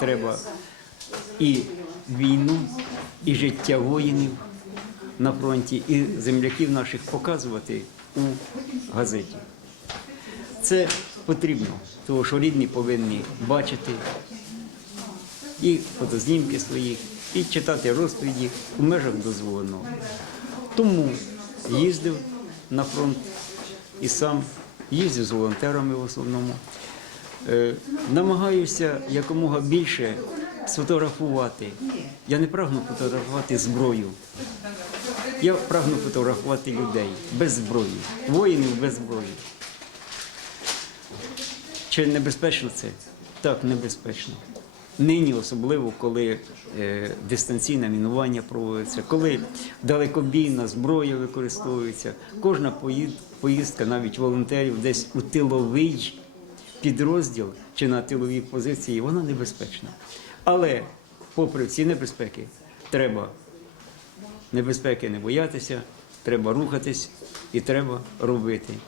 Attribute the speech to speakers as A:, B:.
A: Треба і війну, і життя воїнів на фронті, і земляків наших показувати у газеті. Це потрібно, тому що рідні повинні бачити і фотознімки своїх, і читати розповіді у межах дозволеного. Тому їздив на фронт і сам їздив з волонтерами в основному. Е, намагаюся якомога більше сфотографувати. Я не прагну фотографувати зброю. Я прагну фотографувати людей без зброї, воїнів без зброї. Чи небезпечно це? Так, небезпечно. Нині, особливо, коли е, дистанційне мінування проводиться, коли далекобійна зброя використовується, кожна поїздка, навіть волонтерів, десь у тиловий підрозділ чи на тиловій позиції, вона небезпечна. Але, попри всі небезпеки, треба небезпеки не боятися, треба рухатись і треба робити.